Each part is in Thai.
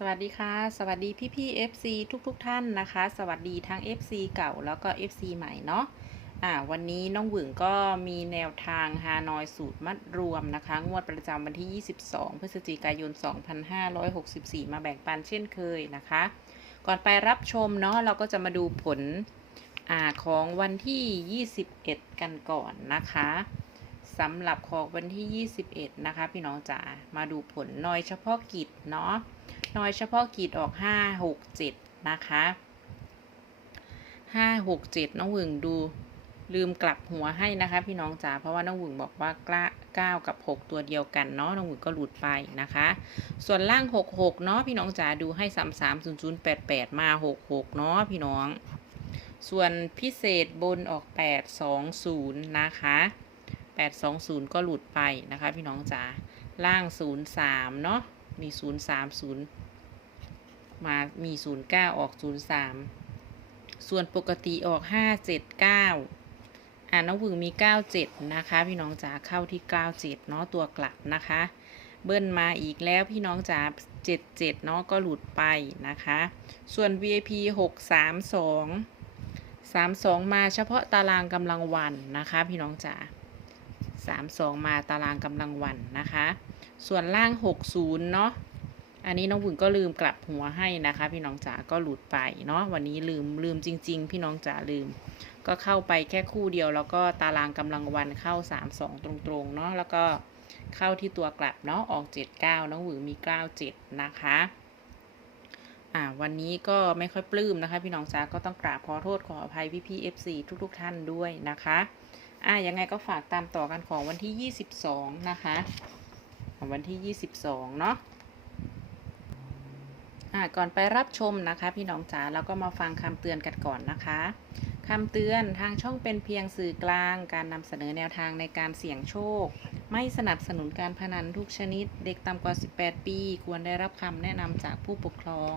สวัสดีค่ะ สวัสดีพี่พี่ FC ทุกๆทท่านนะคะ สวัสดีทั้ง FC เก่าแล้วก็ FC ใหม่เนาะอ่าวันนี้น้องหวึงก็มีแนวทางฮานอยสูตรมัดรวมนะคะ งวดประจำวันที่ 22 พฤศจิกายน 2564 มาแบ่งปันเช่นเคยนะคะ ก่อนไปรับชมเนาะเราก็จะมาดูผลอ่าของวันที่ 21 กันก่อนนะคะสำหรับของวันที่ 21 นะคะ พี่น้องจ๋ามาดูผลนอยเฉพาะกิจเนาะ น้อยเฉพาะกีดออกห้าหกเจ็ดนะคะห้าหกเจ็ดน้องหวึงดูลืมกลับหัวให้นะคะ พี่น้องจ๋าเพราะว่าน้องหวึงบอกว่ากล้าเก้ากับหกตัวเดียวกันเนาะน้องหวึงก็หลุดไปนะคะ ส่วนล่างหกหกเนาะพี่น้องจ๋าดูให้สามสามศูนย์ศูนย์แปดแปดมาหกหกเนาะพี่น้อง ส่วนพิเศษบนออกแปดสองศูนย์นะคะแปดสองศูนย์ก็หลุดไปนะคะ พี่น้องจ๋าล่าง 03 เนาะ ศูนย์สามเนาะมี0 3 0มามี0 9ออก0 3ส่วนปกติออก5 7 9อ่าน้องวึงมี 97 นะคะ พี่น้องจ๋าเข้าที่ 97 เนาะตัวกลับนะคะ เบิ้ลมาอีกแล้วพี่น้องจ๋า77 เนาะก็หลุดไปนะคะ ส่วน VIP 632 32 มาเฉพาะตารางกำลังวันนะคะ พี่น้องจ๋า32 มาตารางกำลังวันนะคะ ส่วนล่าง 60 เนาะ อันนี้น้องบุญก็ลืมกลับหัวให้นะคะ พี่น้องจ๋า ก็หลุดไปเนาะ วันนี้ลืมลืมจริง ๆ พี่น้องจ๋าลืม ก็เข้าไปแค่คู่เดียว แล้วก็ตารางกำลังวันเข้า 3 2 ตรงๆ เนาะ แล้วก็เข้าที่ตัวกลับเนาะ ออก 79 น้องหวือมี 97 นะคะอ่าวันนี้ก็ไม่ค่อยปลื้มนะคะพี่น้องจ๋าก็ต้องกราบขอโทษขออภัยพี่ๆ FC ทุกๆ ท่านด้วยนะคะ อ่ายังไงก็ฝากตามต่อกันของวันที่ 22 นะคะ วันที่ 22 เนาะอ่าก่อนไปรับชมนะคะพี่น้องจ๋าเราก็มาฟังคำเตือนกันก่อนนะคะคำเตือนทางช่องเป็นเพียงสื่อกลาง การนำเสนอแนวทางในการเสี่ยงโชค ไม่สนับสนุนการพนันทุกชนิด เด็กต่ำกว่า 18 ปี ควรได้รับคำแนะนำจากผู้ปกครอง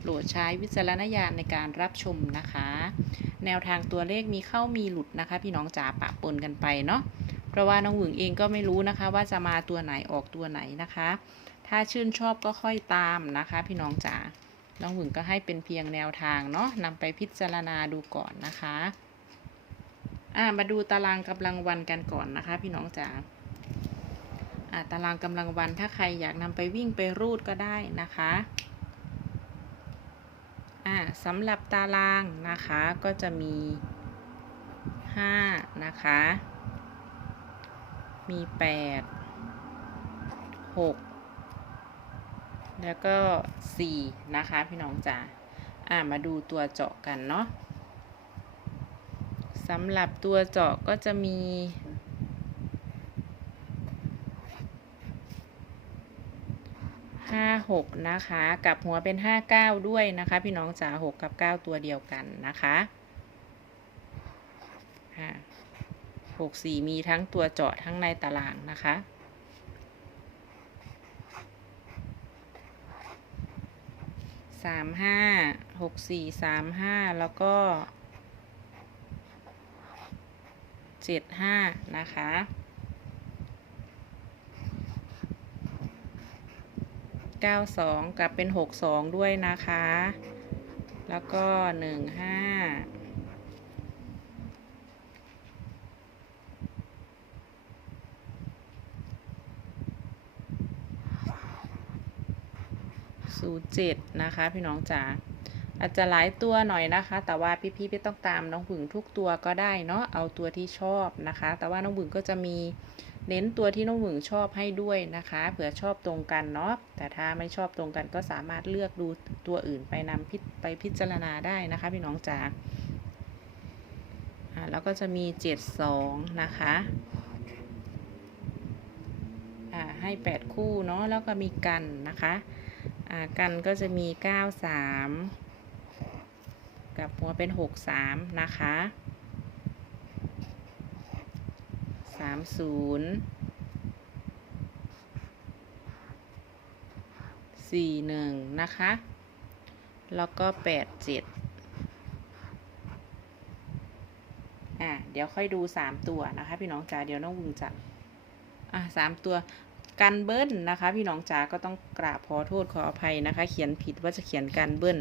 โปรดใช้วิจารณญาณในการรับชมนะคะ แนวทางตัวเลขมีเข้ามีหลุดนะคะ พี่น้องจ๋าปะปนกันไปเนาะ ราะว่าน้องหวึงเองก็ไม่รู้นะคะ ว่าจะมาตัวไหนออกตัวไหนนะคะ ถ้าชื่นชอบก็ค่อยตามนะคะ พี่น้องจ๋าน้องหวึงก็ให้เป็นเพียงแนวทางเนาะนำไปพิจารณาดูก่อนนะคะอ่ามาดูตารางกำลังวันกันก่อนนะคะ พี่น้องจ๋าอ่าตารางกำลังวันถ้าใครอยากนำไปวิ่งไปรูดก็ได้นะคะอ่าสำหรับตารางนะคะก็จะมี 5 นะคะ มี8 6แล้วก็4นะคะพี่น้องจ๋าอ่ามาดูตัวเจาะกันเนาะสำหรับตัวเจาะก็จะมีห้าหกนะคะ กับหัวเป็นห้าเก้าด้วยนะคะ พี่น้องจ๋าหกกับเก้าตัวเดียวกันนะคะ หกสี่มีทั้งตัวเจาะทั้งในตารางนะคะ สามห้าหกสี่สามห้าแล้วก็เจ็ดห้านะคะ เก้าสองกลับเป็นหกสองด้วยนะคะ แล้วก็หนึ่งห้า ศูนะคะ พี่น้องจ๋าอาจจะหลายตัวหน่อยนะคะ แต่ว่าพี่ๆไม่ต้องตามน้องบึงทุกตัวก็ได้เนาะเอาตัวที่ชอบนะคะ แต่ว่าน้องบึงก็จะมีเน้นตัวที่น้องบึงชอบให้ด้วยนะคะเผื่อชอบตรงกันเนาะแต่ถ้าไม่ชอบตรงกันก็สามารถเลือกดูตัวอื่นไปนำพิไปพิจารณาได้นะคะ พี่น้องจ๋าแล้วก็จะมีเจ็ดสองนะคะให้แปดคู่เนาะแล้วก็มีกันนะคะ กันก็จะมีเก้าสามกับหัวเป็นหกสามนะคะสามศูนย์สี่หนึ่งนะคะ แล้วก็แปดเจ็ดอะเดี๋ยวค่อยดูสามตัวนะคะ พี่น้องจ๋าเดี๋ยวน้องวุงจะอะสามตัว กันเบิ้ลนะคะ พี่น้องจ๋าก็ต้องกราบขอโทษขออภัยนะคะ เขียนผิดว่าจะเขียนกันเบิ้ล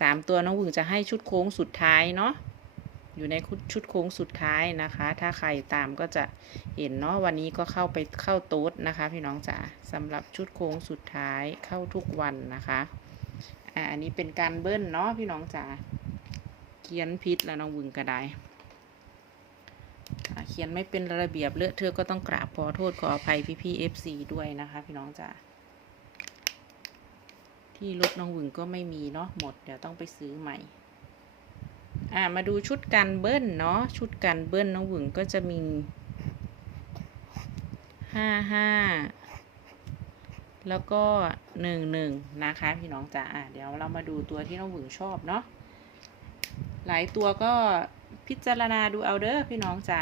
สามตัวน้องวึงจะให้ชุดโค้งสุดท้ายเนาะอยู่ในชุดโค้งสุดท้ายนะคะ ถ้าใครตามก็จะเห็นเนาะวันนี้ก็เข้าไปเข้าโต๊ดนะคะ พี่น้องจ๋าสำหรับชุดโค้งสุดท้ายเข้าทุกวันนะคะอ่าอันนี้เป็นการเบิ้ลเนาะพี่น้องจ๋าเขียนผิดแล้วน้องวึงก็ได้ เขียนไม่เป็นระเบียบเลอะเทอะก็ต้องกราบขอโทษขออภัยพี่พี่เอฟซีด้วยนะคะ พี่น้องจ๋าที่รถน้องหวึงก็ไม่มีเนาะหมดเดี๋ยวต้องไปซื้อใหม่ อ่ามาดูชุดกันเบิ้ลเนาะชุดกันเบิ้ลน้องหวึงก็จะมีห้าห้าแล้วก็หนึ่งหนึ่งนะคะ พี่น้องจ๋าอ่าเดี๋ยวเรามาดูตัวที่น้องหวึงชอบเนาะหลายตัวก็พิจารณาดูเอาเด้อพี่น้องจ๋า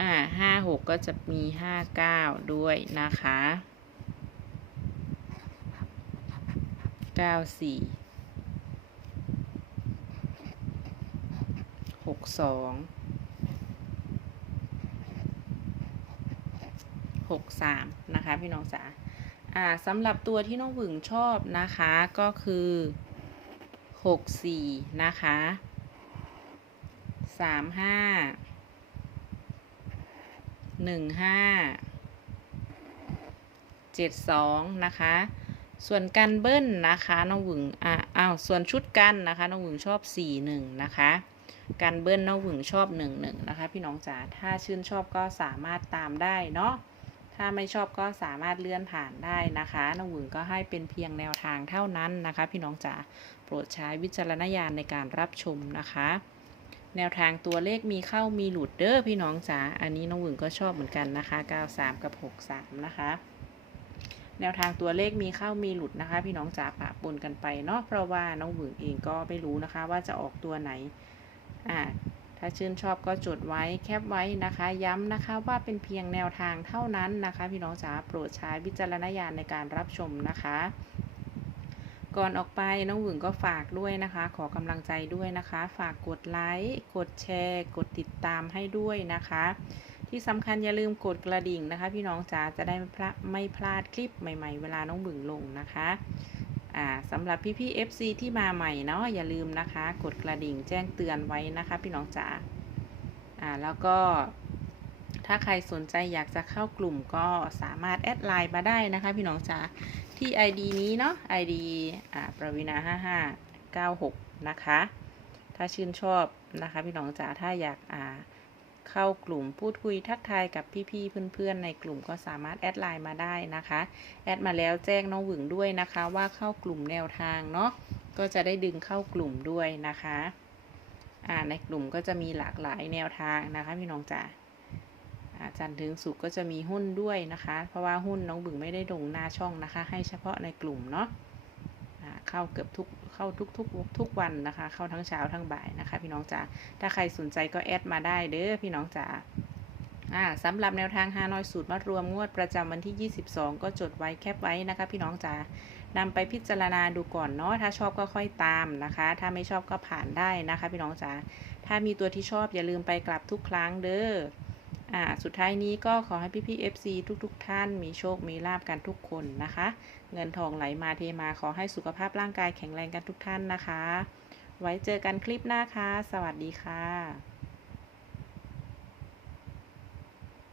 อ่าห้าหกก็จะมีห้าเก้าด้วยนะคะเก้าสี่หกสองหกสามนะคะพี่น้องจ๋าอ่าสำหรับตัวที่น้องหวึงชอบนะคะก็คือหกสี่นะคะสามห้า หนึ่งห้าเจ็ดสองนะคะ ส่วนกันเบิ้ลนะคะน้องหวึงอ่าอ้าวส่วนชุดกันนะคะน้องหวึงชอบสี่หนึ่งนะคะกันเบิ้ลน้องหวึงชอบหนึ่งหนึ่งนะคะ พี่น้องจ๋าถ้าชื่นชอบก็สามารถตามได้เนาะถ้าไม่ชอบก็สามารถเลื่อนผ่านได้นะคะน้องหวึงก็ให้เป็นเพียงแนวทางเท่านั้นนะคะ พี่น้องจ๋าโปรดใช้วิจารณญาณในการรับชมนะคะ แนวทางตัวเลขมีเข้ามีหลุดเด้อพี่น้องจ๋า อันนี้น้องหวึงก็ชอบเหมือนกันนะคะ 93 กับ 63 นะคะ แนวทางตัวเลขมีเข้ามีหลุดนะคะ พี่น้องจ๋าปะปนกันไปเนาะ เพราะว่าน้องหวึงเองก็ไม่รู้นะคะ ว่าจะออกตัวไหน อ่า ถ้าชื่นชอบก็จดไว้แคปไว้นะคะ ย้ำนะคะว่าเป็นเพียงแนวทางเท่านั้นนะคะ พี่น้องจ๋า โปรดใช้วิจารณญาณในการรับชมนะคะ ก่อนออกไปน้องหวึงก็ฝากด้วยนะคะ ขอกำลังใจด้วยนะคะ ฝากกดไลค์ กดแชร์ กดติดตามให้ด้วยนะคะ ที่สำคัญอย่าลืมกดกระดิ่งนะคะ พี่น้องจ๋าจะได้ไม่พลาดไม่พลาดคลิปใหม่ๆ เวลาน้องหวึงลงนะคะอ่าสำหรับพี่ๆ FC ที่มาใหม่เนาะอย่าลืมนะคะ กดกระดิ่งแจ้งเตือนไว้นะคะ พี่น้องจ๋าอ่าแล้วก็ถ้าใครสนใจอยากจะเข้ากลุ่มก็สามารถแอดไลน์มาได้นะคะ พี่น้องจ๋า ที่ ID นี้เนาะ ID อ่าประวินา 5596 นะคะ ถ้าชื่นชอบนะคะพี่น้องจ๋าถ้าอยากอ่าเข้ากลุ่มพูดคุยทักทายกับพี่ๆเพื่อนๆในกลุ่มก็สามารถแอดไลน์มาได้นะคะ แอดมาแล้วแจ้งน้องหวึงด้วยนะคะว่าเข้ากลุ่มแนวทางเนาะก็จะได้ดึงเข้ากลุ่มด้วยนะคะ อ่าในกลุ่มก็จะมีหลากหลายแนวทางนะคะพี่น้องจ๋าอา จันทร์ถึงสุกร์ก็จะมีหุ้นด้วยนะคะ เพราะว่าหุ้นน้องบึงไม่ได้ลงหน้าช่องนะคะ ให้เฉพาะในกลุ่มเนาะเข้าเกือบทุกเข้าทุกทุกทุกวันนะคะ เข้าทั้งเช้าทั้งบ่ายนะคะ พี่น้องจ๋าถ้าใครสนใจก็แอดมาได้เด้อพี่น้องจ๋าอ่าสำหรับแนวทางฮานอยสูตรมัดรวมงวดประจำวันที่ 22 ก็จดไว้แคปไว้นะคะ พี่น้องจ๋านำไปพิจารณาดูก่อนเนาะถ้าชอบก็ค่อยตามนะคะ ถ้าไม่ชอบก็ผ่านได้นะคะ พี่น้องจ๋าถ้ามีตัวที่ชอบอย่าลืมไปกลับทุกครั้งเด้อ อ่าสุดท้ายนี้ก็ขอให้พี่พี่เอฟซีทุกๆทท่านมีโชคมีลาบกันทุกคนนะคะ เงินทองไหลมาเทมาขอให้สุขภาพร่างกายแข็งแรงกันทุกท่านนะคะ ไว้เจอกันคลิปหน้าค่ะ สวัสดีค่ะ